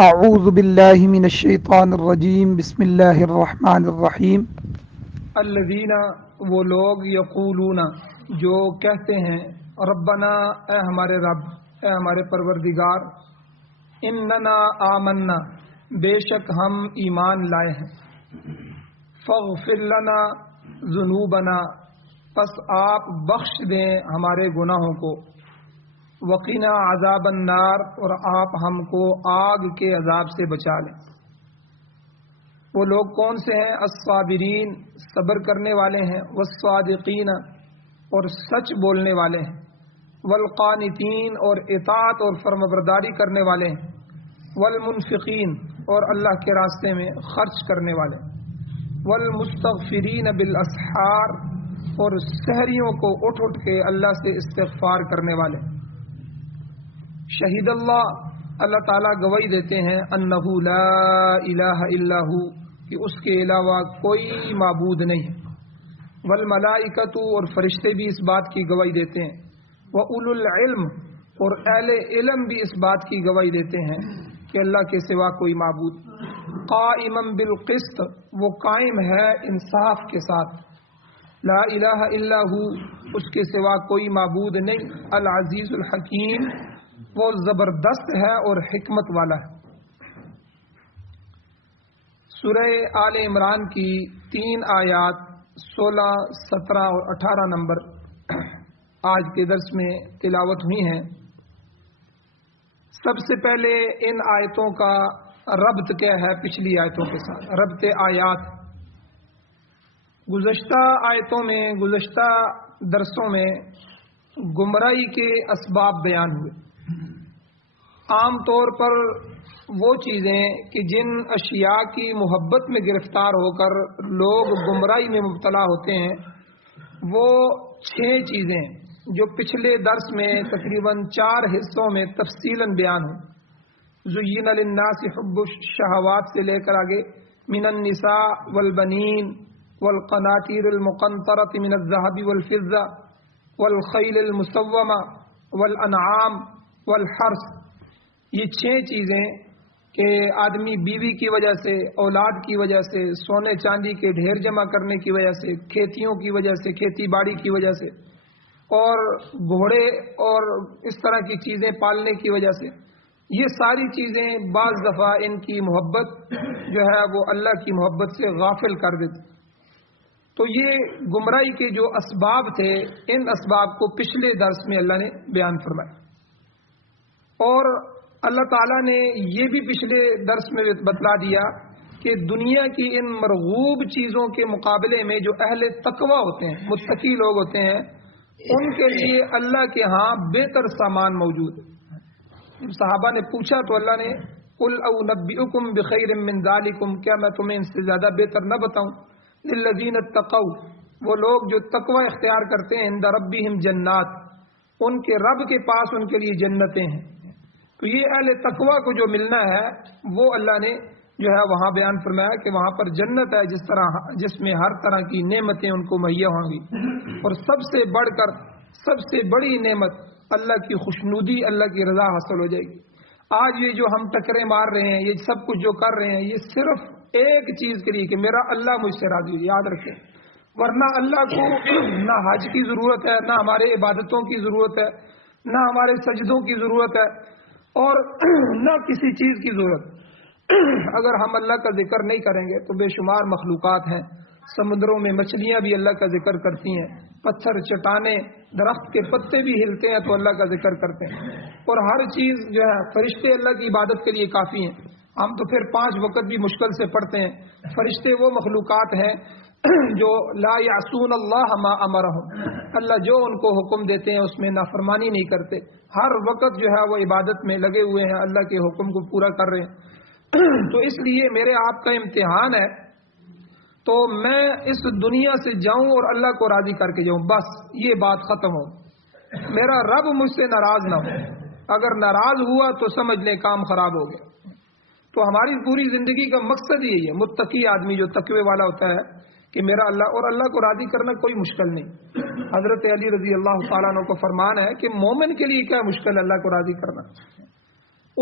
اعوذ باللہ من الشیطان الرجیم بسم اللہ الرحمن الرحیم الذین وہ لوگ یقولون جو کہتے ہیں ربنا اے ہمارے رب اے ہمارے پروردگار اننا آمنا بے شک ہم ایمان لائے ہیں فاغفر لنا ذنوبنا پس آپ بخش دیں ہمارے گناہوں کو وقنا عذاب النار اور آپ ہم کو آگ کے عذاب سے بچا لیں۔ وہ لوگ کون سے ہیں؟ الصابرین صبر کرنے والے ہیں، والصادقین اور سچ بولنے والے ہیں، والقانتین اور اطاعت اور فرمانبرداری کرنے والے ہیں، والمنفقین اور اللہ کے راستے میں خرچ کرنے والے ہیں، والمستغفرین بالاسحار اور سحریوں کو اٹھ اٹھ کے اللہ سے استغفار کرنے والے ہیں۔ شہید اللہ تعالیٰ گواہی دیتے ہیں انہ لا الہ الا ہو کہ اس کے علاوہ کوئی معبود نہیں ہے، والملائکۃ اور فرشتے بھی اس بات کی گواہی دیتے ہیں، واولو العلم اور اہل علم بھی اس بات کی گواہی دیتے ہیں کہ اللہ کے سوا کوئی معبود، قائما بالقسط وہ قائم ہے انصاف کے ساتھ، لا الہ الا ہو اس کے سوا کوئی معبود نہیں، العزیز الحکیم وہ زبردست ہے اور حکمت والا ہے۔ سورہ آل عمران کی 3 آیات 16، 17 اور 18 نمبر آج کے درس میں تلاوت ہوئی ہیں۔ سب سے پہلے ان آیتوں کا ربط کیا ہے پچھلی آیتوں کے ساتھ؟ ربط آیات گزشتہ آیتوں میں، گزشتہ درسوں میں گمراہی کے اسباب بیان ہوئے۔ عام طور پر وہ چیزیں کہ جن اشیاء کی محبت میں گرفتار ہو کر لوگ گمراہی میں مبتلا ہوتے ہیں، وہ 6 چیزیں جو پچھلے درس میں تقریباً 4 حصوں میں تفصیلاً بیان ہوں۔ زین للناس حب الشہوات سے لے کر آگے من النساء والبنین والقناطیر المقنطرۃ من الذهب والفضہ والخیل المسومہ والانعام والحرث، یہ 6 چیزیں کہ آدمی بیوی کی وجہ سے، اولاد کی وجہ سے، سونے چاندی کے ڈھیر جمع کرنے کی وجہ سے، کھیتیوں کی وجہ سے، کھیتی باڑی کی وجہ سے، اور گھوڑے اور اس طرح کی چیزیں پالنے کی وجہ سے، یہ ساری چیزیں بعض دفعہ ان کی محبت جو ہے وہ اللہ کی محبت سے غافل کر دیتی۔ تو یہ گمراہی کے جو اسباب تھے، ان اسباب کو پچھلے درس میں اللہ نے بیان فرمایا، اور اللہ تعالیٰ نے یہ بھی پچھلے درس میں بتلا دیا کہ دنیا کی ان مرغوب چیزوں کے مقابلے میں جو اہل تقوی ہوتے ہیں، متقی لوگ ہوتے ہیں، ان کے لیے اللہ کے ہاں بہتر سامان موجود ہے۔ صحابہ نے پوچھا تو اللہ نے قل انبئکم بخیر من ذالکم، کیا میں تمہیں ان سے زیادہ بہتر نہ بتاؤں؟ للذین اتقوا وہ لوگ جو تقوی اختیار کرتے ہیں، عند ربہم جنات ان کے رب کے پاس ان کے لیے جنتیں ہیں۔ تو یہ اہل تقوی کو جو ملنا ہے وہ اللہ نے جو ہے وہاں بیان فرمایا کہ وہاں پر جنت ہے جس میں ہر طرح کی نعمتیں ان کو مہیا ہوں گی، اور سب سے بڑھ کر سب سے بڑی نعمت اللہ کی خوشنودی، اللہ کی رضا حاصل ہو جائے گی۔ آج یہ جو ہم ٹکرے مار رہے ہیں، یہ سب کچھ جو کر رہے ہیں، یہ صرف ایک چیز کے لیے کہ میرا اللہ مجھ سے راضی ہو، یاد رکھیں۔ ورنہ اللہ کو نہ حج کی ضرورت ہے، نہ ہمارے عبادتوں کی ضرورت ہے، نہ ہمارے سجدوں کی ضرورت ہے، اور نہ کسی چیز کی ضرورت۔ اگر ہم اللہ کا ذکر نہیں کریں گے تو بے شمار مخلوقات ہیں، سمندروں میں مچھلیاں بھی اللہ کا ذکر کرتی ہیں، پتھر، چٹانیں، درخت کے پتے بھی ہلتے ہیں تو اللہ کا ذکر کرتے ہیں، اور ہر چیز جو ہے، فرشتے اللہ کی عبادت کے لیے کافی ہیں۔ ہم تو پھر 5 وقت بھی مشکل سے پڑھتے ہیں۔ فرشتے وہ مخلوقات ہیں جو لا یعصون اللہ ما امرہم، اللہ جو ان کو حکم دیتے ہیں اس میں نافرمانی نہیں کرتے، ہر وقت جو ہے وہ عبادت میں لگے ہوئے ہیں، اللہ کے حکم کو پورا کر رہے ہیں۔ تو اس لیے میرے آپ کا امتحان ہے تو میں اس دنیا سے جاؤں اور اللہ کو راضی کر کے جاؤں، بس یہ بات ختم ہو، میرا رب مجھ سے ناراض نہ ہو۔ اگر ناراض ہوا تو سمجھ لیں کام خراب ہو گیا۔ تو ہماری پوری زندگی کا مقصد یہی ہے۔ متقی آدمی جو تقوی والا ہوتا ہے کہ میرا اللہ، اور اللہ کو راضی کرنا کوئی مشکل نہیں۔ حضرت علی رضی اللہ تعالیٰ عنہ کو فرمان ہے کہ مومن کے لیے کیا مشکل ہے اللہ کو راضی کرنا۔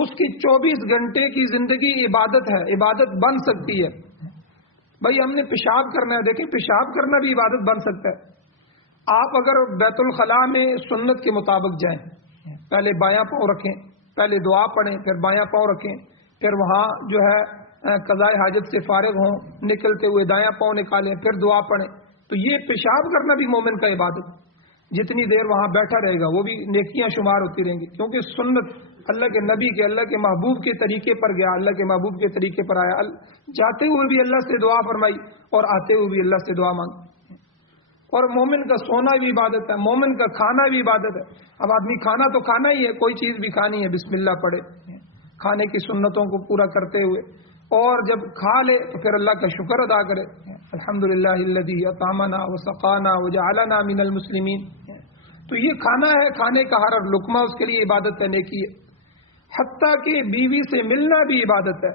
اس کی 24 گھنٹے کی زندگی عبادت ہے، عبادت بن سکتی ہے۔ بھائی ہم نے پیشاب کرنا ہے، دیکھیں پیشاب کرنا بھی عبادت بن سکتا ہے۔ آپ اگر بیت الخلاء میں سنت کے مطابق جائیں، پہلے بایاں پاؤں رکھیں، پہلے دعا پڑھیں، پھر بایاں پاؤں رکھیں، پھر وہاں جو ہے قضاء حاجت سے فارغ ہوں، نکلتے ہوئے دایاں پاؤں نکالیں، پھر دعا پڑھیں، تو یہ پیشاب کرنا بھی مومن کا عبادت۔ جتنی دیر وہاں بیٹھا رہے گا وہ بھی نیکیاں شمار ہوتی رہیں گی، کیونکہ سنت اللہ کے نبی کے، اللہ کے محبوب کے طریقے پر گیا، اللہ کے محبوب کے طریقے پر آیا، جاتے ہوئے بھی اللہ سے دعا فرمائی اور آتے ہوئے بھی اللہ سے دعا مانگی۔ اور مومن کا سونا بھی عبادت ہے، مومن کا کھانا بھی عبادت ہے۔ اب آدمی کھانا تو کھانا ہی ہے، کوئی چیز بھی کھانی ہے بسم اللہ پڑھے، کھانے کی سنتوں کو پورا کرتے ہوئے، اور جب کھا لے تو پھر اللہ کا شکر ادا کرے، الحمدللہ الذی اطعمنا وسقانا وجعلنا من المسلمین۔ تو یہ کھانا ہے، کھانے کا ہر لقمہ اس کے لیے عبادت ہے، نیکی ہے۔ حتیٰ کہ بیوی سے ملنا بھی عبادت ہے،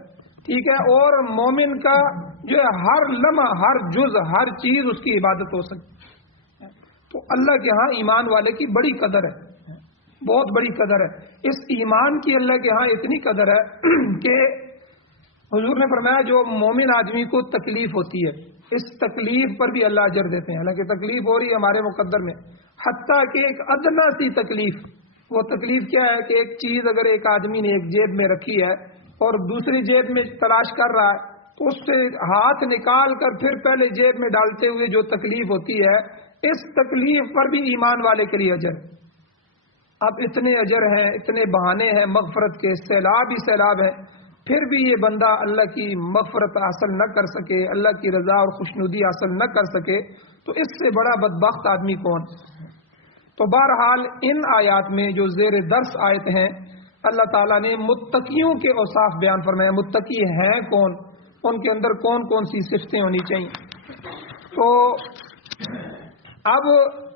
ٹھیک ہے، اور مومن کا جو ہے ہر لمحہ، ہر جز، ہر چیز اس کی عبادت ہو سکتی ہے۔ تو اللہ کے ہاں ایمان والے کی بڑی قدر ہے، بہت بڑی قدر ہے۔ اس ایمان کی اللہ کے ہاں اتنی قدر ہے کہ حضور نے فرمایا جو مومن آدمی کو تکلیف ہوتی ہے، اس تکلیف پر بھی اللہ اجر دیتے ہیں۔ حالانکہ تکلیف ہو رہی ہے ہمارے مقدر میں، حتیٰ کہ ایک ادنا سی تکلیف، وہ تکلیف کیا ہے کہ ایک چیز اگر ایک آدمی نے ایک جیب میں رکھی ہے اور دوسری جیب میں تلاش کر رہا ہے، تو اس سے ہاتھ نکال کر پھر پہلے جیب میں ڈالتے ہوئے جو تکلیف ہوتی ہے، اس تکلیف پر بھی ایمان والے کے لیے اجر۔ اب اتنے اجر ہیں، اتنے بہانے ہیں مغفرت کے، سیلاب ہی سیلاب ہے، پھر بھی یہ بندہ اللہ کی مغفرت حاصل نہ کر سکے، اللہ کی رضا اور خوشنودی حاصل نہ کر سکے، تو اس سے بڑا بدبخت آدمی کون؟ تو بہرحال ان آیات میں جو زیر درس آیت ہیں، اللہ تعالیٰ نے متقیوں کے اوصاف بیان فرمائے۔ متقی ہیں کون، ان کے اندر کون کون سی صفتیں ہونی چاہیے۔ تو اب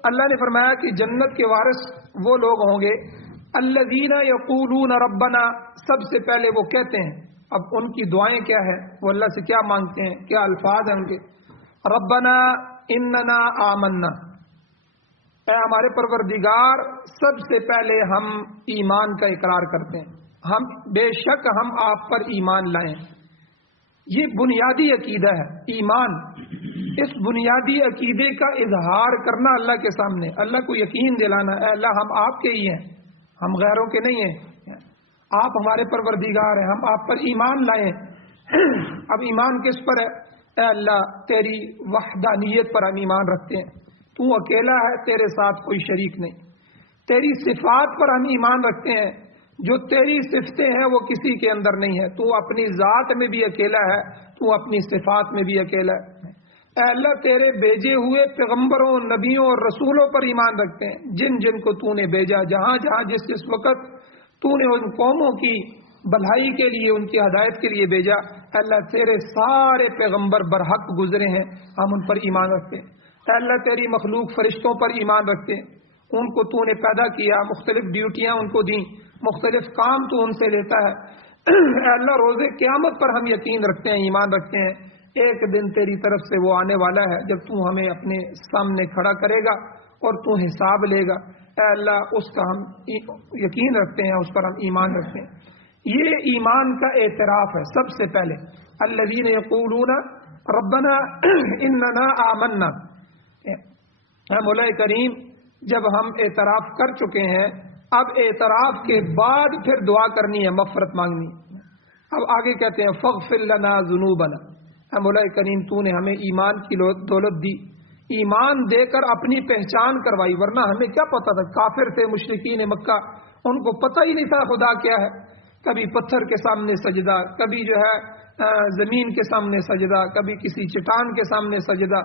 اللہ نے فرمایا کہ جنت کے وارث وہ لوگ ہوں گے الذین یقولون ربنا، سب سے پہلے وہ کہتے ہیں، اب ان کی دعائیں کیا ہے، وہ اللہ سے کیا مانگتے ہیں، کیا الفاظ ہیں ان کے، ربنا اننا آمنا، اے ہمارے پروردگار سب سے پہلے ہم ایمان کا اقرار کرتے ہیں، ہم بے شک ہم آپ پر ایمان لائیں۔ یہ بنیادی عقیدہ ہے ایمان، اس بنیادی عقیدے کا اظہار کرنا اللہ کے سامنے، اللہ کو یقین دلانا، اے اللہ ہم آپ کے ہی ہیں، ہم غیروں کے نہیں ہیں، آپ ہمارے پروردگار ہیں، ہم آپ پر ایمان لائیں۔ اب ایمان کس پر ہے؟ اے اللہ تیری وحدانیت پر ہم ایمان رکھتے ہیں، تو اکیلا ہے، تیرے ساتھ کوئی شریک نہیں۔ تیری صفات پر ہم ایمان رکھتے ہیں، جو تیری صفتیں ہیں وہ کسی کے اندر نہیں ہے، تو اپنی ذات میں بھی اکیلا ہے، تو اپنی صفات میں بھی اکیلا ہے۔ اے اللہ تیرے بھیجے ہوئے پیغمبروں، نبیوں اور رسولوں پر ایمان رکھتے ہیں، جن جن کو تو نے بھیجا، جہاں جہاں جس وقت تو نے ان قوموں کی بھلائی کے لیے، ان کی ہدایت کے لیے بھیجا، اے اللہ تیرے سارے پیغمبر برحق گزرے ہیں، ہم ان پر ایمان رکھتے ہیں۔ اے اللہ تیری مخلوق فرشتوں پر ایمان رکھتے ہیں، ان کو تو نے پیدا کیا، مختلف ڈیوٹیاں ان کو دیں، مختلف کام تو ان سے لیتا ہے۔ اے اللہ روز قیامت پر ہم یقین رکھتے ہیں، ایمان رکھتے ہیں، ایک دن تیری طرف سے وہ آنے والا ہے جب تو ہمیں اپنے سامنے کھڑا کرے گا اور تو حساب لے گا، اے اللہ اس کا ہم یقین رکھتے ہیں، اس پر ہم ایمان رکھتے ہیں۔ یہ ایمان کا اعتراف ہے سب سے پہلے، الذین یقولون ربنا اننا آمنا۔ اے مولا کریم جب ہم اعتراف کر چکے ہیں، اب اعتراف کے بعد پھر دعا کرنی ہے، مغفرت مانگنی ہے۔ اب آگے کہتے ہیں فاغفر لنا ذنوبنا، اے مولا کریم تو نے ہمیں ایمان کی دولت دی، ایمان دے کر اپنی پہچان کروائی، ورنہ ہمیں کیا پتا تھا، کافر تھے مشرکین مکہ، ان کو پتہ ہی نہیں تھا خدا کیا ہے، کبھی پتھر کے سامنے سجدہ، کبھی جو ہے زمین کے سامنے سجدہ، کبھی کسی چٹان کے سامنے سجدہ۔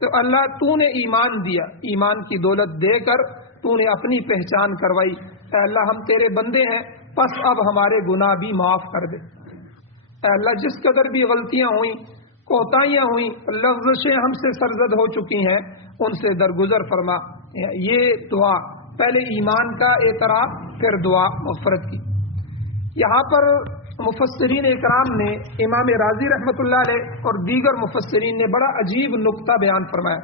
تو اللہ تو نے ایمان دیا، ایمان کی دولت دے کر تو نے اپنی پہچان کروائی، اے اللہ ہم تیرے بندے ہیں، پس اب ہمارے گناہ بھی معاف کر دے۔ اے اللہ جس قدر بھی غلطیاں ہوئیں، کوتاہیاں ہوئیں، لغزشیں ہم سے سرزد ہو چکی ہیں، ان سے درگزر فرما۔ یہ دعا پہلے ایمان کا اعتراف، پھر دعا مغفرت کی۔ یہاں پر مفسرین اکرام نے، امام راضی رحمۃ اللہ علیہ اور دیگر مفسرین نے بڑا عجیب نقطہ بیان فرمایا۔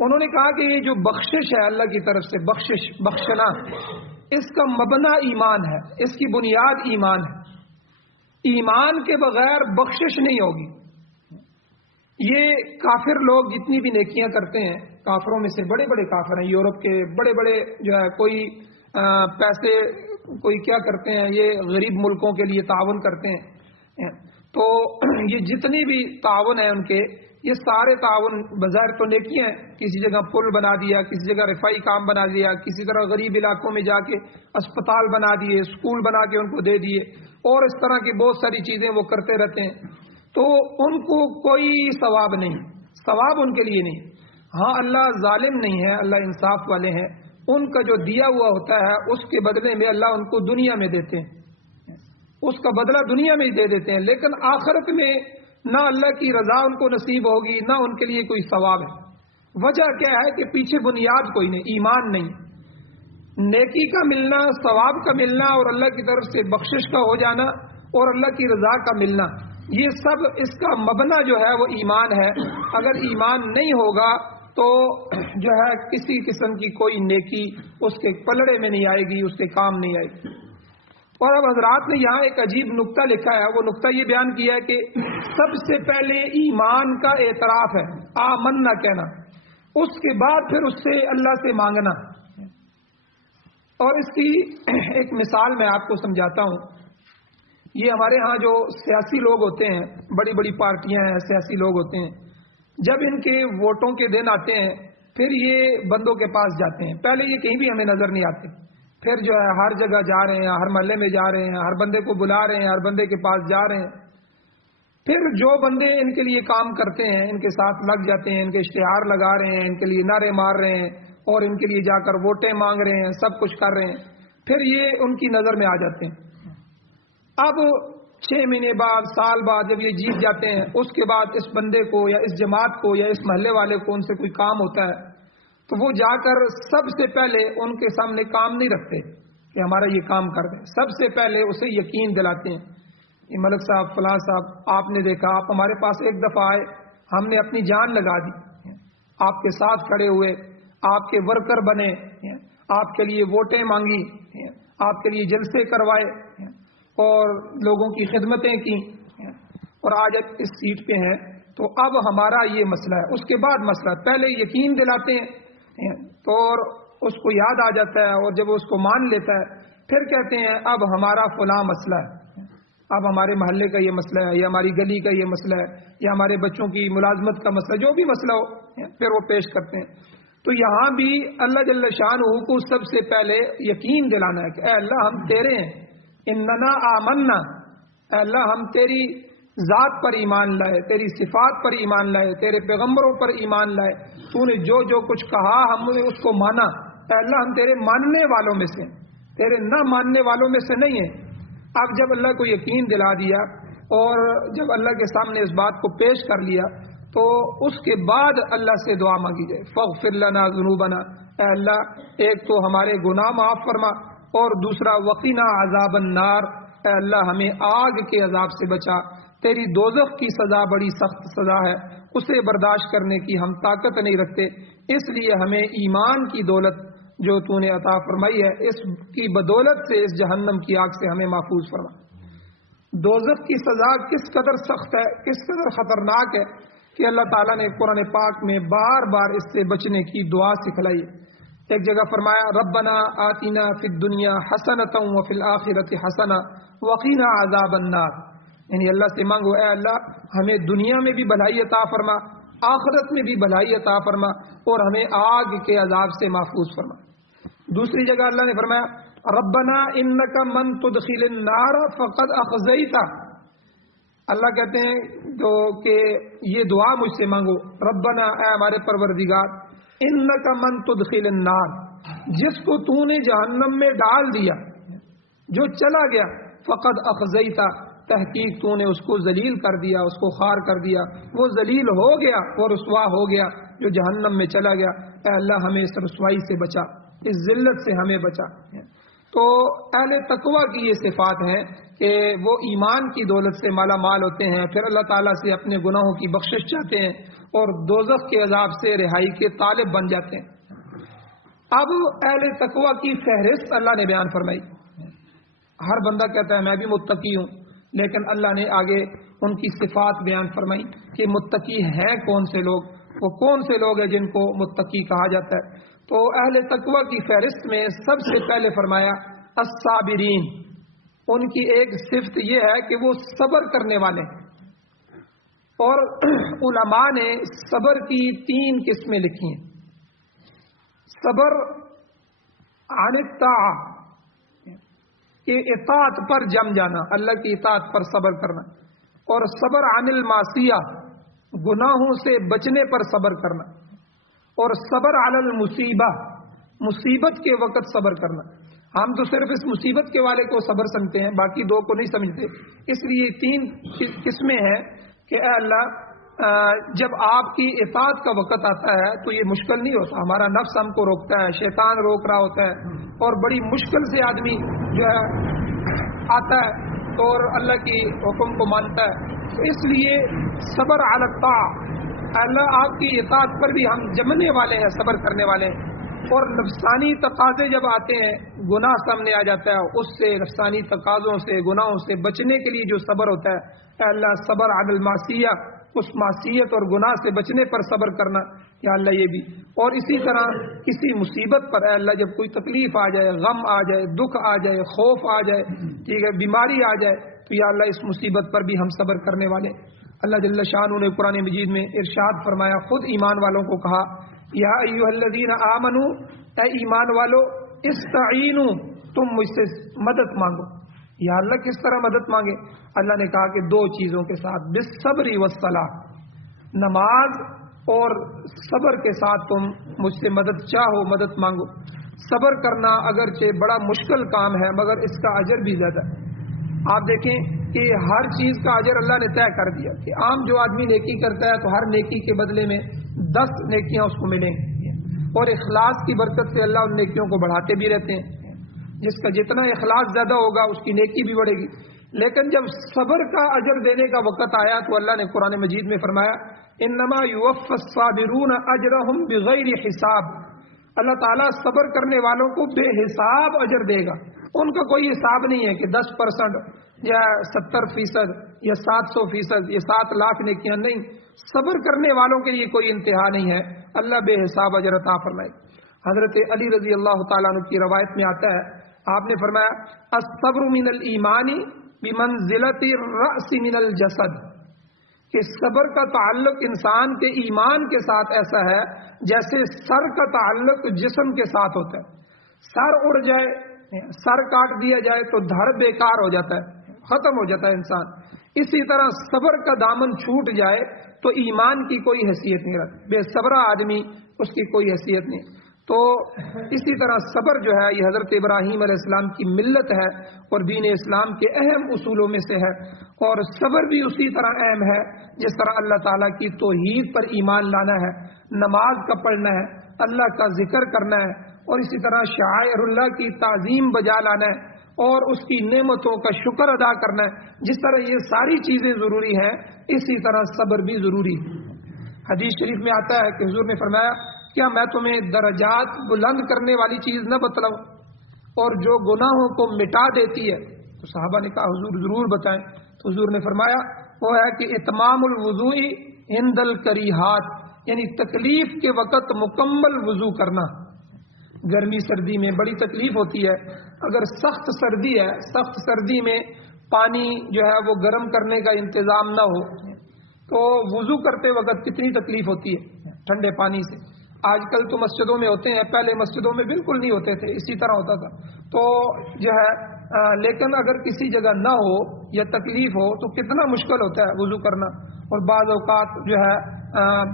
انہوں نے کہا کہ یہ جو بخشش ہے اللہ کی طرف سے، بخشش، بخشنا، اس کا مبنا ایمان ہے، اس کی بنیاد ایمان ہے۔ ایمان کے بغیر بخشش نہیں ہوگی۔ یہ کافر لوگ جتنی بھی نیکیاں کرتے ہیں، کافروں میں سے بڑے بڑے کافر ہیں، یورپ کے بڑے بڑے جو ہے، کوئی پیسے کوئی کیا کرتے ہیں، یہ غریب ملکوں کے لیے تعاون کرتے ہیں، تو یہ جتنی بھی تعاون ہے ان کے، یہ سارے تعاون بظاہر تو نیکیاں ہیں، کسی جگہ پل بنا دیا، کسی جگہ رفائی کام بنا دیا، کسی طرح غریب علاقوں میں جا کے اسپتال بنا دیے، اسکول بنا کے ان کو دے دیے، اور اس طرح کی بہت ساری چیزیں وہ کرتے رہتے ہیں، تو ان کو کوئی ثواب نہیں، ثواب ان کے لیے نہیں۔ ہاں اللہ ظالم نہیں ہے، اللہ انصاف والے ہیں، ان کا جو دیا ہوا ہوتا ہے اس کے بدلے میں اللہ ان کو دنیا میں دیتے ہیں، اس کا بدلہ دنیا میں ہی دے دیتے ہیں، لیکن آخرت میں نہ اللہ کی رضا ان کو نصیب ہوگی، نہ ان کے لیے کوئی ثواب ہے۔ وجہ کیا ہے کہ پیچھے بنیاد کوئی نہیں، ایمان نہیں۔ نیکی کا ملنا، ثواب کا ملنا، اور اللہ کی طرف سے بخشش کا ہو جانا، اور اللہ کی رضا کا ملنا، یہ سب اس کا مبنا جو ہے وہ ایمان ہے۔ اگر ایمان نہیں ہوگا تو جو ہے کسی قسم کی کوئی نیکی اس کے پلڑے میں نہیں آئے گی، اس کے کام نہیں آئے گی۔ اور اب حضرات نے یہاں ایک عجیب نقطہ لکھا ہے، وہ نقطہ یہ بیان کیا ہے کہ سب سے پہلے ایمان کا اعتراف ہے، آمنا کہنا، اس کے بعد پھر اس سے اللہ سے مانگنا۔ اور اس کی ایک مثال میں آپ کو سمجھاتا ہوں۔ یہ ہمارے ہاں جو سیاسی لوگ ہوتے ہیں، بڑی بڑی پارٹیاں ہیں، سیاسی لوگ ہوتے ہیں، جب ان کے ووٹوں کے دن آتے ہیں پھر یہ بندوں کے پاس جاتے ہیں۔ پہلے یہ کہیں بھی ہمیں نظر نہیں آتے، پھر جو ہے ہر جگہ جا رہے ہیں، ہر محلے میں جا رہے ہیں، ہر بندے کو بلا رہے ہیں، ہر بندے کے پاس جا رہے ہیں۔ پھر جو بندے ان کے لیے کام کرتے ہیں ان کے ساتھ لگ جاتے ہیں، ان کے اشتہار لگا رہے ہیں، ان کے لیے نعرے مار رہے ہیں، اور ان کے لیے جا کر ووٹیں مانگ رہے ہیں، سب کچھ کر رہے ہیں۔ پھر یہ ان کی نظر میں آ جاتے ہیں۔ اب 6 مہینے بعد، سال بعد جب یہ جیت جاتے ہیں، اس کے بعد اس بندے کو یا اس جماعت کو یا اس محلے والے کو ان سے کوئی کام ہوتا ہے تو وہ جا کر سب سے پہلے ان کے سامنے کام نہیں رکھتے کہ ہمارا یہ کام کر دیں، سب سے پہلے اسے یقین دلاتے ہیں کہ ملک صاحب، فلاں صاحب، آپ نے دیکھا، آپ ہمارے پاس ایک دفعہ آئے، ہم نے اپنی جان لگا دی، آپ کے ساتھ کھڑے ہوئے، آپ کے ورکر بنے، آپ کے لیے ووٹیں مانگی، آپ کے لیے جلسے کروائے، اور لوگوں کی خدمتیں کی، اور آج اس سیٹ پہ ہیں، تو اب ہمارا یہ مسئلہ ہے۔ اس کے بعد مسئلہ، پہلے یقین دلاتے ہیں تو اس کو یاد آ جاتا ہے، اور جب اس کو مان لیتا ہے پھر کہتے ہیں اب ہمارا فلاں مسئلہ ہے، اب ہمارے محلے کا یہ مسئلہ ہے، یا ہماری گلی کا یہ مسئلہ ہے، یا ہمارے بچوں کی ملازمت کا مسئلہ، جو بھی مسئلہ ہو پھر وہ پیش کرتے ہیں۔ تو یہاں بھی اللہ جل شانہ کو سب سے پہلے یقین دلانا ہے کہ اے اللہ ہم تیرے ہیں، اننا آمنا، اے اللہ ہم تیری ذات پر ایمان لائے، تیری صفات پر ایمان لائے، تیرے پیغمبروں پر ایمان لائے، تو نے جو جو کچھ کہا ہم نے اس کو مانا، اے اللہ ہم تیرے ماننے والوں میں سے، تیرے نہ ماننے والوں میں سے نہیں ہیں۔ اب جب اللہ کو یقین دلا دیا اور جب اللہ کے سامنے اس بات کو پیش کر لیا تو اس کے بعد اللہ سے دعا مانگی جائے، فاغفر لنا ذنوبنا، اے اللہ ایک تو ہمارے گناہ معاف فرما، اور دوسرا وقنا عذاب النار، اے اللہ ہمیں آگ کے عذاب سے بچا، تیری دوزخ کی سزا بڑی سخت سزا ہے، اسے برداشت کرنے کی ہم طاقت نہیں رکھتے، اس لیے ہمیں ایمان کی دولت جو تو نے عطا فرمائی ہے اس کی بدولت سے اس جہنم کی آگ سے ہمیں محفوظ فرما۔ دوزخ کی سزا کس قدر سخت ہے، کس قدر خطرناک ہے کہ اللہ تعالیٰ نے قرآن پاک میں بار بار اس سے بچنے کی دعا سکھلائی۔ ایک جگہ فرمایا ربنا آتنا فی الدنیا حسنۃ وفی الآخرۃ حسنہ وقنا عذاب النار، یعنی اللہ سے مانگو اے اللہ ہمیں دنیا میں بھی بھلائی عطا فرما، آخرت میں بھی بھلائی عطا فرما، اور ہمیں آگ کے عذاب سے محفوظ فرما۔ دوسری جگہ اللہ نے فرمایا ربنا انک من تدخل النار فقد اخزیتہ، اللہ کہتے ہیں تو کہ یہ دعا مجھ سے مانگو، ربنا اے ہمارے پروردگار، انک من تدخل النار، جس کو تو نے جہنم میں ڈال دیا، جو چلا گیا، فقد اخزیتہ، تحقیق تو نے اس کو ذلیل کر دیا، اس کو خوار کر دیا، وہ ذلیل ہو گیا اور رسوا ہو گیا جو جہنم میں چلا گیا، اے اللہ ہمیں اس رسوائی سے بچا، اس ذلت سے ہمیں بچا۔ تو اہل تقوی کی یہ صفات ہیں کہ وہ ایمان کی دولت سے مالا مال ہوتے ہیں، پھر اللہ تعالیٰ سے اپنے گناہوں کی بخشش چاہتے ہیں اور دوزخ کے عذاب سے رہائی کے طالب بن جاتے ہیں۔ اب اہل تقوی کی فہرست اللہ نے بیان فرمائی. ہر بندہ کہتا ہے میں بھی متقی ہوں، لیکن اللہ نے آگے ان کی صفات بیان فرمائی کہ متقی ہیں کون سے لوگ، وہ کون سے لوگ ہیں جن کو متقی کہا جاتا ہے. تو اہل تقوی کی فہرست میں سب سے پہلے فرمایا الصابرین. ان کی ایک صفت یہ ہے کہ وہ صبر کرنے والے ہیں. اور علماء نے صبر کی 3 قسمیں لکھی ہیں. صبر عن الطاعہ کہ اطاعت پر جم جانا، اللہ کی اطاعت پر صبر کرنا، اور صبر عن المعصیہ گناہوں سے بچنے پر صبر کرنا، اور صبر علی المصیبہ مصیبت کے وقت صبر کرنا. ہم تو صرف اس مصیبت کے والے کو صبر سمجھتے ہیں، باقی 2 کو نہیں سمجھتے. اس لیے 3 قسمیں ہیں کہ اے اللہ جب آپ کی اطاعت کا وقت آتا ہے تو یہ مشکل نہیں ہوتا، ہمارا نفس ہم کو روکتا ہے، شیطان روک رہا ہوتا ہے، اور بڑی مشکل سے آدمی جو ہے آتا ہے تو اور اللہ کی حکم کو مانتا ہے. تو اس لیے صبر علی الطاعہ، اللہ آپ کی اطاعت پر بھی ہم جمنے والے ہیں، صبر کرنے والے ہیں. اور نفسانی تقاضے جب آتے ہیں، گناہ سامنے آ جاتا ہے، اس سے نفسانی تقاضوں سے گناہوں سے بچنے کے لیے جو صبر ہوتا ہے، اے اللہ صبر علی المعصیہ، اس معصیت اور گناہ سے بچنے پر صبر کرنا یا اللہ یہ بھی. اور اسی طرح کسی مصیبت پر اے اللہ جب کوئی تکلیف آ جائے، غم آ جائے، دکھ آ جائے، خوف آ جائے، ٹھیک ہے، بیماری آ جائے، تو یا اللہ اس مصیبت پر بھی ہم صبر کرنے والے. اللہ جل شانہ نے قرآن مجید میں ارشاد فرمایا، خود ایمان والوں کو کہا یا ایھا الذین آمنو، اے ایمان والو، استعینوا، تم مجھ سے مدد مانگو. یا اللہ کس طرح مدد مانگے؟ اللہ نے کہا کہ 2 چیزوں کے ساتھ، بالصبر والصلاۃ، نماز اور صبر کے ساتھ تم مجھ سے مدد چاہو، مدد مانگو. صبر کرنا اگرچہ بڑا مشکل کام ہے مگر اس کا اجر بھی زیادہ ہے. آپ دیکھیں کہ ہر چیز کا اجر اللہ نے طے کر دیا کہ عام جو آدمی نیکی کرتا ہے تو ہر نیکی کے بدلے میں 10 نیکیاں اس کو ملیں گی، اور اخلاص کی برکت سے اللہ ان نیکیوں کو بڑھاتے بھی رہتے ہیں. جس کا جتنا اخلاص زیادہ ہوگا اس کی نیکی بھی بڑھے گی. لیکن جب صبر کا اجر دینے کا وقت آیا تو اللہ نے قرآن مجید میں فرمایا انما یوفی الصابرون اجرهم بغیر حساب. اللہ تعالیٰ صبر کرنے والوں کو بے حساب اجر دے گا. ان کا کوئی حساب نہیں ہے کہ 10% یا 70% یا 700% یا 7 لاکھ نیکیاں، نہیں. صبر کرنے والوں کے لیے کوئی انتہا نہیں ہے، اللہ بے حساب اجر عطا فرمائے. حضرت علی رضی اللہ تعالیٰ عنہ کی روایت میں آتا ہے، آپ نے فرمایا الصبر من الایمان بمنزلۃ الرأس من الجسد، کہ صبر کا تعلق انسان کے ایمان کے ساتھ ایسا ہے جیسے سر کا تعلق جسم کے ساتھ ہوتا ہے. سر اڑ جائے، سر کاٹ دیا جائے تو دھڑ بیکار ہو جاتا ہے، ختم ہو جاتا ہے انسان. اسی طرح صبر کا دامن چھوٹ جائے تو ایمان کی کوئی حیثیت نہیں رہتی، بے صبرہ آدمی اس کی کوئی حیثیت نہیں. تو اسی طرح صبر جو ہے یہ حضرت ابراہیم علیہ السلام کی ملت ہے اور دین اسلام کے اہم اصولوں میں سے ہے. اور صبر بھی اسی طرح اہم ہے جس طرح اللہ تعالیٰ کی توحید پر ایمان لانا ہے، نماز کا پڑھنا ہے، اللہ کا ذکر کرنا ہے، اور اسی طرح شعائر اللہ کی تعظیم بجا لانا ہے اور اس کی نعمتوں کا شکر ادا کرنا ہے. جس طرح یہ ساری چیزیں ضروری ہیں اسی طرح صبر بھی ضروری ہے. حدیث شریف میں آتا ہے کہ حضور نے فرمایا کیا میں تمہیں درجات بلند کرنے والی چیز نہ بتلاؤں اور جو گناہوں کو مٹا دیتی ہے؟ تو صحابہ نے کہا حضور ضرور بتائیں. تو حضور نے فرمایا وہ ہے کہ اتمام الوضوء عند الکریہات، یعنی تکلیف کے وقت مکمل وضو کرنا. گرمی سردی میں بڑی تکلیف ہوتی ہے، اگر سخت سردی ہے، سخت سردی میں پانی جو ہے وہ گرم کرنے کا انتظام نہ ہو تو وضو کرتے وقت کتنی تکلیف ہوتی ہے ٹھنڈے پانی سے. آج کل تو مسجدوں میں ہوتے ہیں، پہلے مسجدوں میں بالکل نہیں ہوتے تھے، اسی طرح ہوتا تھا. تو جو ہے لیکن اگر کسی جگہ نہ ہو یا تکلیف ہو تو کتنا مشکل ہوتا ہے وضو کرنا، اور بعض اوقات جو ہے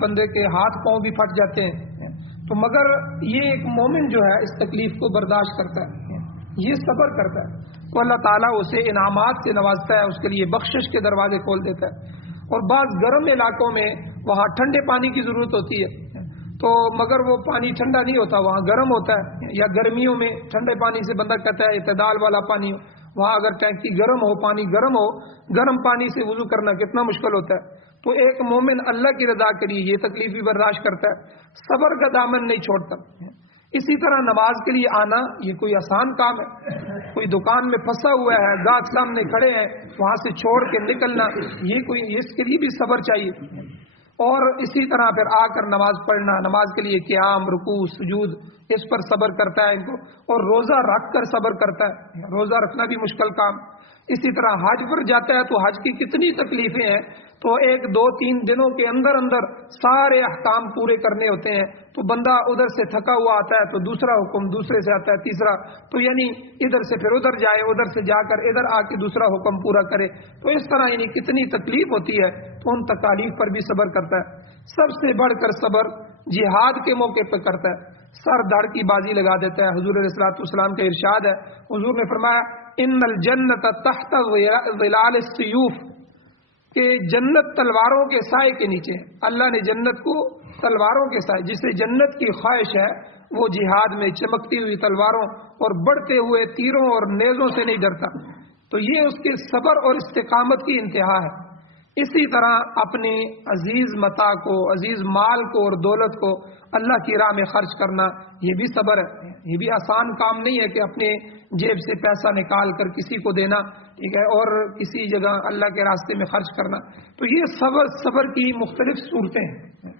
بندے کے ہاتھ پاؤں بھی پھٹ جاتے ہیں. تو مگر یہ ایک مومن جو ہے اس تکلیف کو برداشت کرتا ہے، یہ صبر کرتا ہے تو اللہ تعالیٰ اسے انعامات سے نوازتا ہے، اس کے لیے بخشش کے دروازے کھول دیتا ہے. اور بعض گرم علاقوں میں وہاں ٹھنڈے پانی کی ضرورت ہوتی ہے تو مگر وہ پانی ٹھنڈا نہیں ہوتا، وہاں گرم ہوتا ہے. یا گرمیوں میں ٹھنڈے پانی سے بندہ کہتا ہے اعتدال والا پانی ہو، وہاں اگر ٹینکی گرم ہو، پانی گرم ہو، گرم پانی سے وضو کرنا کتنا مشکل ہوتا ہے. تو ایک مومن اللہ کی رضا کے لیے یہ تکلیف بھی برداشت کرتا ہے، صبر کا دامن نہیں چھوڑتا. اسی طرح نماز کے لیے آنا یہ کوئی آسان کام ہے؟ کوئی دکان میں پھنسا ہوا ہے، گاہک سامنے کھڑے ہیں، وہاں سے چھوڑ کے نکلنا، اس کے لیے بھی صبر چاہیے۔ اور اسی طرح پھر آ کر نماز پڑھنا، نماز کے لیے قیام، رکوع، سجود، اس پر صبر کرتا ہے ان کو، اور روزہ رکھ کر صبر کرتا ہے، روزہ رکھنا بھی مشکل کام۔ اسی طرح حج پر جاتا ہے تو حج کی کتنی تکلیفیں ہیں، تو 1 2 3 دنوں کے اندر سارے احکام پورے کرنے ہوتے ہیں، تو بندہ ادھر سے تھکا ہوا آتا ہے تو دوسرا حکم، دوسرے سے آتا ہے تیسرا، تو یعنی ادھر سے پھر ادھر جائے، ادھر سے جا کر ادھر آ کے دوسرا حکم پورا کرے، تو اس طرح یعنی کتنی تکلیف ہوتی ہے، تو ان تکالیف پر بھی صبر کرتا ہے۔ سب سے بڑھ کر صبر جہاد کے موقع پہ کرتا ہے، سر دھڑ کی بازی لگا دیتا ہے۔ حضور علیہ الصلوۃ والسلام کا ارشاد ہے، حضور نے فرمایا ان الجنت تحت ظلال السیوف، کہ جنت تلواروں کے سائے کے نیچے ہے۔ اللہ نے جنت کو تلواروں کے سائے، جسے جنت کی خواہش ہے وہ جہاد میں چمکتی ہوئی تلواروں اور بڑھتے ہوئے تیروں اور نیزوں سے نہیں ڈرتا، تو یہ اس کے صبر اور استقامت کی انتہا ہے۔ اسی طرح اپنے عزیز متاع کو، عزیز مال کو اور دولت کو اللہ کی راہ میں خرچ کرنا، یہ بھی صبر ہے۔ یہ بھی آسان کام نہیں ہے کہ اپنے جیب سے پیسہ نکال کر کسی کو دینا، ٹھیک ہے، اور کسی جگہ اللہ کے راستے میں خرچ کرنا، تو یہ صبر کی مختلف صورتیں ہیں۔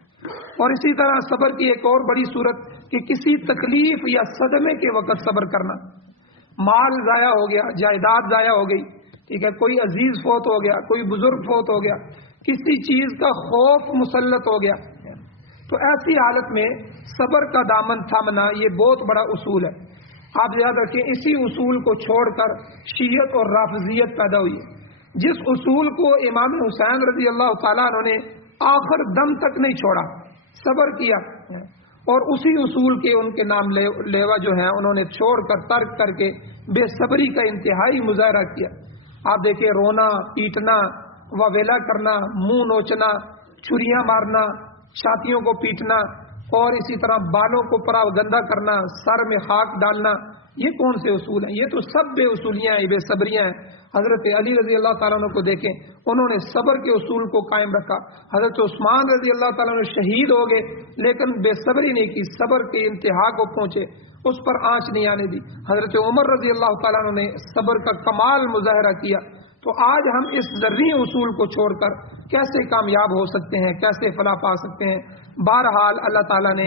اور اسی طرح صبر کی ایک اور بڑی صورت کہ کسی تکلیف یا صدمے کے وقت صبر کرنا، مال ضائع ہو گیا، جائیداد ضائع ہو گئی، ٹھیک ہے، کوئی عزیز فوت ہو گیا، کوئی بزرگ فوت ہو گیا، کسی چیز کا خوف مسلط ہو گیا، تو ایسی حالت میں صبر کا دامن تھامنا یہ بہت بڑا اصول ہے۔ آپ یاد رکھیں، اسی اصول کو چھوڑ کر شیعت اور رافضیت پیدا ہوئی ہے۔ جس اصول کو امام حسین رضی اللہ تعالیٰ عنہ نے آخر دم تک نہیں چھوڑا، صبر کیا، اور اسی اصول کے ان کے نام لیوا جو ہیں انہوں نے چھوڑ کر، ترک کر کے بے صبری کا انتہائی مظاہرہ کیا۔ آپ دیکھیں، رونا، پیٹنا، واویلا کرنا، منہ نوچنا، چھریاں مارنا، چھاتیوں کو پیٹنا، اور اسی طرح بالوں کو پراگندہ کرنا، سر میں خاک ڈالنا، یہ کون سے اصول ہیں؟ یہ تو سب بے اصولیاں ہیں، بے صبریاں ہیں۔ حضرت علی رضی اللہ تعالیٰ عنہ کو دیکھیں، انہوں نے صبر کے اصول کو قائم رکھا۔ حضرت عثمان رضی اللہ تعالیٰ عنہ شہید ہو گئے، لیکن بے صبری نہیں کی، صبر کے انتہا کو پہنچے، اس پر آنچ نہیں آنے دی۔ حضرت عمر رضی اللہ تعالیٰ عنہ نے صبر کا کمال مظاہرہ کیا۔ تو آج ہم اس ذرّی اصول کو چھوڑ کر کیسے کامیاب ہو سکتے ہیں، کیسے فلاح پا سکتے ہیں؟ بہرحال اللہ تعالیٰ نے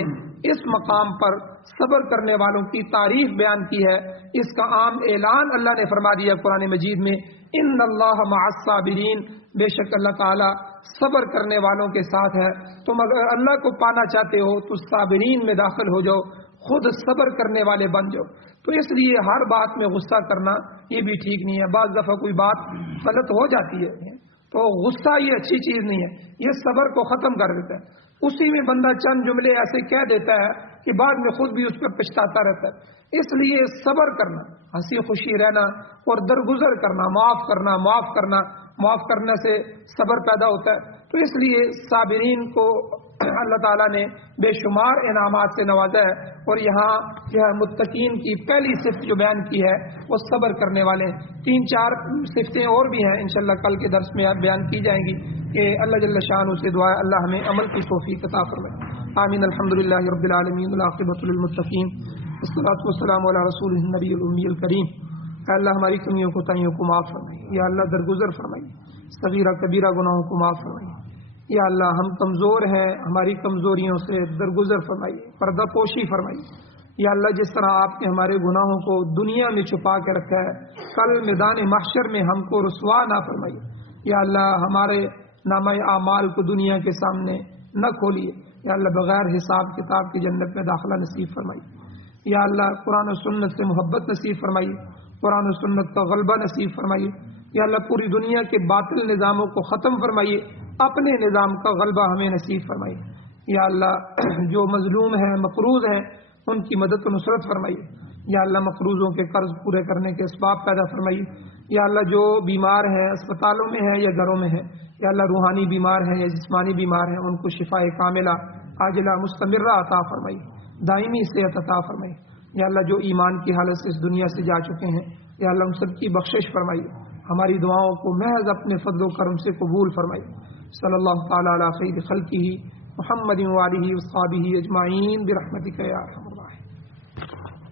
اس مقام پر صبر کرنے والوں کی تعریف بیان کی ہے، اس کا عام اعلان اللہ نے فرما دیا قرآن مجید میں، ان اللہ مع الصابرین، بے شک اللہ تعالیٰ صبر کرنے والوں کے ساتھ ہے۔ تم اگر اللہ کو پانا چاہتے ہو تو صابرین میں داخل ہو جاؤ، خود صبر کرنے والے بن جاؤ۔ تو اس لیے ہر بات میں غصہ کرنا یہ بھی ٹھیک نہیں ہے۔ بعض دفعہ کوئی بات غلط ہو جاتی ہے تو غصہ یہ اچھی چیز نہیں ہے، یہ صبر کو ختم کر دیتا ہے۔ اسی میں بندہ چند جملے ایسے کہہ دیتا ہے کہ بعد میں خود بھی اس پہ پچھتاتا رہتا ہے۔ اس لیے صبر کرنا، ہنسی خوشی رہنا اور درگزر کرنا، معاف کرنے سے صبر پیدا ہوتا ہے۔ تو اس لیے صابرین کو اللہ تعالیٰ نے بے شمار انعامات سے نوازا ہے، اور یہاں جو ہے متقین کی پہلی صفت جو بیان کی ہے وہ صبر کرنے والے ہیں۔ 3 4 صفتیں اور بھی ہیں، انشاءاللہ کل کے درس میں بیان کی جائیں گی، کہ اللہ جل شانہ سے دعا ہے اللہ ہمیں عمل کی توفیق عطا فرمائے۔ آمین۔ الحمدللہ رب العالمین، والعاقبۃ للمتقین، والصلاۃ والسلام علی رسولہ النبی الامی الکریم۔ اے اللہ ہماری کمیوں کوتاہیوں کو معاف فرمائیے، یا اللہ درگزر فرمائیے، صغیرہ کبیرہ گناہوں کو معاف فرمائیے۔ یا اللہ ہم کمزور ہیں، ہماری کمزوریوں سے درگزر فرمائیے، پردہ پوشی فرمائیے۔ یا اللہ جس طرح آپ نے ہمارے گناہوں کو دنیا میں چھپا کے رکھا ہے، کل میدان محشر میں ہم کو رسوا نہ فرمائیے۔ یا اللہ ہمارے نامہ اعمال کو دنیا کے سامنے نہ کھولیے۔ یا اللہ بغیر حساب کتاب کی جنت میں داخلہ نصیب فرمائیے۔ یا اللہ قرآن و سنت سے محبت نصیب فرمائیے، قرآن و سنت کا غلبہ نصیب فرمائیے۔ یا اللہ پوری دنیا کے باطل نظاموں کو ختم فرمائیے، اپنے نظام کا غلبہ ہمیں نصیب فرمائیے۔ یا اللہ جو مظلوم ہیں، مقروض ہیں، ان کی مدد و نصرت فرمائیے۔ یا اللہ مقروضوں کے قرض پورے کرنے کے اسباب پیدا فرمائیے۔ یا اللہ جو بیمار ہیں، اسپتالوں میں ہیں یا گھروں میں ہیں، یا اللہ روحانی بیمار ہیں یا جسمانی بیمار ہیں، ان کو شفاء کاملہ عاجلہ مستمرہ عطا فرمائیے، دائمی صحت عطا فرمائیے۔ یا اللہ جو ایمان کی حالت سے اس دنیا سے جا چکے ہیں، یا اللہ ان سب کی بخشش فرمائیے، ہماری دعاؤں کو محض اپنے فضل و کرم سے قبول فرمائیے۔ صلی اللہ تعالی علی خیر خلقہ محمد و آلہ و صحبہ اجمعین برحمتک یا ارحم